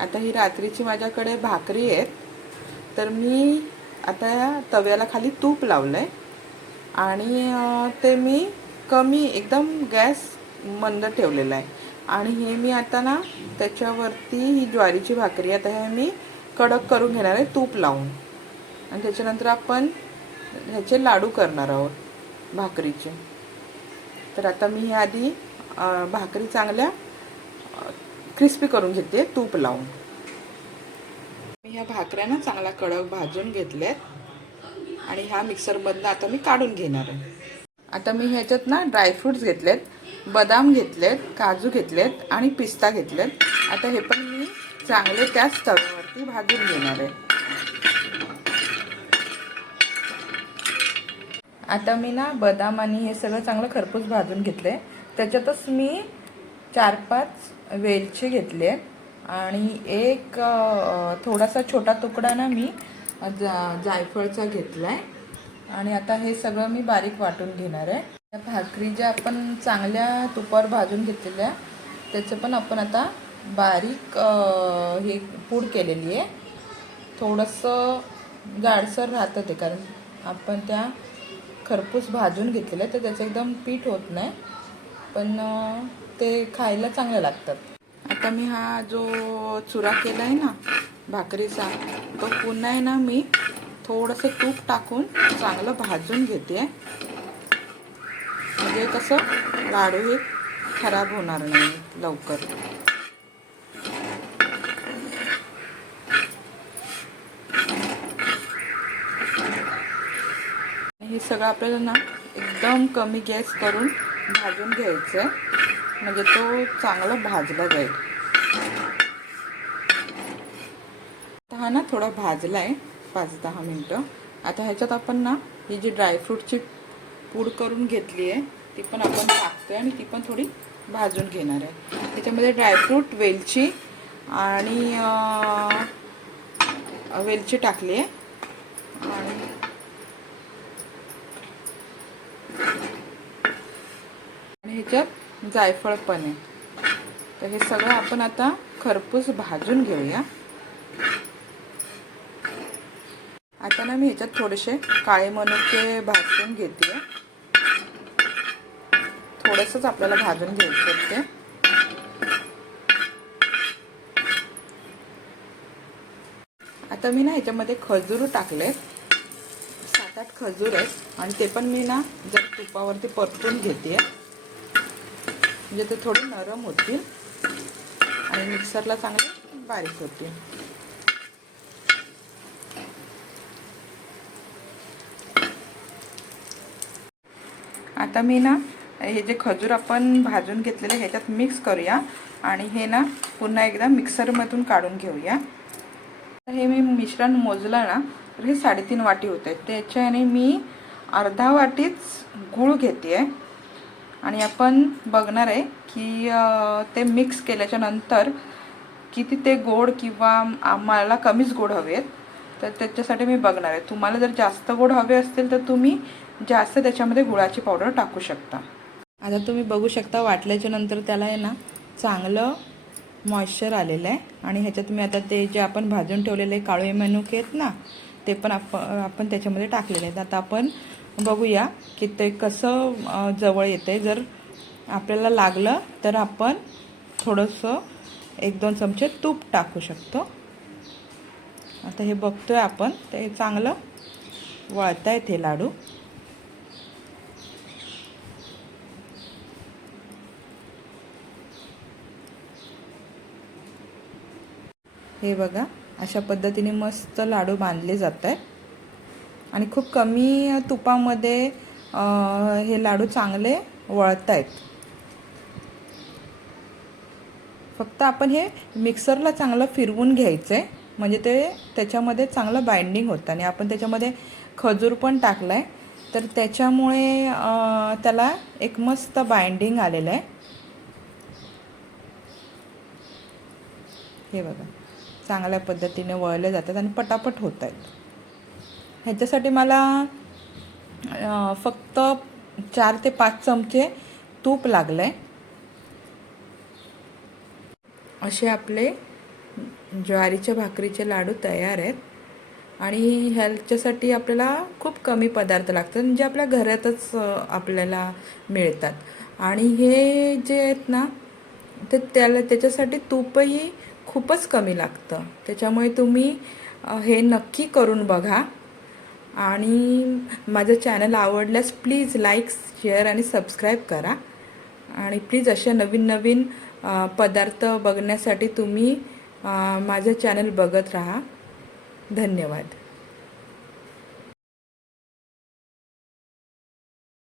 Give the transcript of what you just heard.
आता ही रात्रीची माझ्याकडे भाकरी आहेत. तर मी आता या तव्याला खाली तूप लावलं आहे आणि ते मी कमी एकदम गॅस मंद ठेवलेला आहे. आणि हे मी आता ना त्याच्यावरती ही ज्वारीची भाकरी आता हे मी कडक करून घेणार आहे तूप लावून. आणि त्याच्यानंतर आपण ह्याचे लाडू करणार आहोत भाकरीचे. तर आता मी ह्या आधी भाकरी चांगल्या क्रिस्पी करून घेते तूप लावून. मी ह्या भाकऱ्या ना चांगला कडक भाजून घेतल्यात. आणि ह्या मिक्सरमधनं आता मी काढून घेणार आहे. आता मी ह्याच्यात ना ड्रायफ्रुट्स घेतलेत बदाम घेतलेत काजू घेतलेत आणि पिस्ता घेतलेत. आता हे पण मी चांगले त्याच तव्यावरती भाजून घेणार आहे. आता मी ना बदाम आणि हे सगळं चांगलं खरपूस भाजून घेतले त्याच्यातच मी चार पाच वेलचे घेतले. आणि एक थोडासा छोटा तुकडा ना मी जा जायफळचा घेतला आहे आणि आता हे सगळं मी बारीक वाटून घेणार आहे. त्या भाकरी ज्या आपण चांगल्या तुपावर भाजून घेतलेल्या त्याचं पण आपण आता बारीक हे पूड केलेली आहे. थोडंसं जाडसर राहतं ते कारण आपण त्या खरपूस भाजून घेतलेलं आहे तर त्याचं एकदम पीठ होत नाही. पण ते खायला चांगले लागतात आता मी हा जो चुरा केला आहे ना भाकरीचा तो पुन्हा आहे ना मी थोडंसं तूप टाकून चांगलं भाजून घेते. म्हणजे कसं लाडू हे खराब होणार नाही लवकर. हे सगळं आपल्याला ना एकदम कमी गॅस करून भाजून घ्यायचं आहे म्हणजे तो चांगला भाजला जाईल. आता हा ना थोडा भाजला आहे पाच दहा मिनटं. आता ह्याच्यात आपण ना ही जी ड्रायफ्रूटची पूड करून घेतली आहे ती पण आपण टाकतोय आणि ती पण थोडी भाजून घेणार आहे. त्याच्यामध्ये ड्रायफ्रूट वेलची आणि वेलची टाकली आहे. आणि ह्याच्यात जायफळ पण आहे तर हे सगळं आपण आता खरपूस भाजून घेऊया. आता ना मी ह्याच्यात थोडेसे काळे मनुके भाजून घेते. थोडंसंच आपल्याला भाजून घ्यायचे ते. आता मी ना ह्याच्यामध्ये खजूर टाकले सात आठ खजूर आहेत. आणि ते पण मी ना जर तुपावरती परतून घेते. म्हणजे ते थोडे नरम होतील. आणि मिक्सरला चांगले बारीक होतील. आता मी ना हे जे खजूर आपण भाजून घेतलेले ह्याच्यात मिक्स करूया. आणि हे ना पुन्हा एकदा मिक्सरमधून काढून घेऊया. तर हे मी मिश्रण मोजलं ना तर हे साडेतीन वाटी होत आहेत. त्याच्याने मी अर्धा वाटीच गूळ घेते आहे आणि आपण बघणार आहे की ते मिक्स केल्याच्यानंतर किती ते गोड किंवा आम्हाला कमीच गोड हवे आहेत. तर त्याच्यासाठी मी बघणार आहे. तुम्हाला जर जास्त गोड हवे असतील तर तुम्ही जास्त त्याच्यामध्ये गुळाची पावडर टाकू शकता. आता तुम्ही बघू शकता वाटल्याच्या नंतर त्याला आहे ना चांगलं मॉइश्चर आलेलं आहे. आणि ह्याच्यात मी आता ते जे आपण भाजून ठेवलेले काळे मनुके आहेत ना ते पण आप आपण त्याच्यामध्ये टाकलेले आहेत. आता आपण बघूया की ते कसं जवळ येतं आहे जर आपल्याला लागलं तर आपण थोडंसं एक दोन चमचे तूप टाकू शकतो. आता हे बघतोय आपण ते चांगलं वळतायत हे लाडू. हे बघा अशा पद्धतीने मस्त लाडू बांधले जात आहेत आणि खूप कमी तुपामध्ये हे लाडू चांगले वळत आहेत फक्त आपण हे मिक्सरला चांगलं फिरवून घ्यायचं आहे म्हणजे ते त्याच्यामध्ये चांगलं बाइंडिंग होतं. आणि आपण त्याच्यामध्ये खजूर पण टाकलं आहे तर त्याच्यामुळे त्याला एक मस्त बाइंडिंग आलेलं आहे. हे बघा. चांगल्या पद्धतीने वळले जातात आणि पटापट होत आहेत ह्याच्यासाठी मला फक्त चार ते पाच चमचे तूप लागलं आहे असे आपले ज्वारीच्या भाकरीचे लाडू तयार आहेत. आणि ह्याच्यासाठी आपल्याला खूप कमी पदार्थ लागतात म्हणजे आपल्या घरातच आपल्याला मिळतात. आणि हे जे आहेत ना ते त्याला त्याच्यासाठी तूपही खूपच कमी लागतं. त्याच्यामुळे तुम्ही हे नक्की करून बघा. आणि माझं चॅनल आवडल्यास प्लीज लाईक शेअर आणि सबस्क्राईब करा. आणि प्लीज अशा नवीन नवीन पदार्थ बघण्यासाठी तुम्ही माझं चॅनल बघत राहा. धन्यवाद.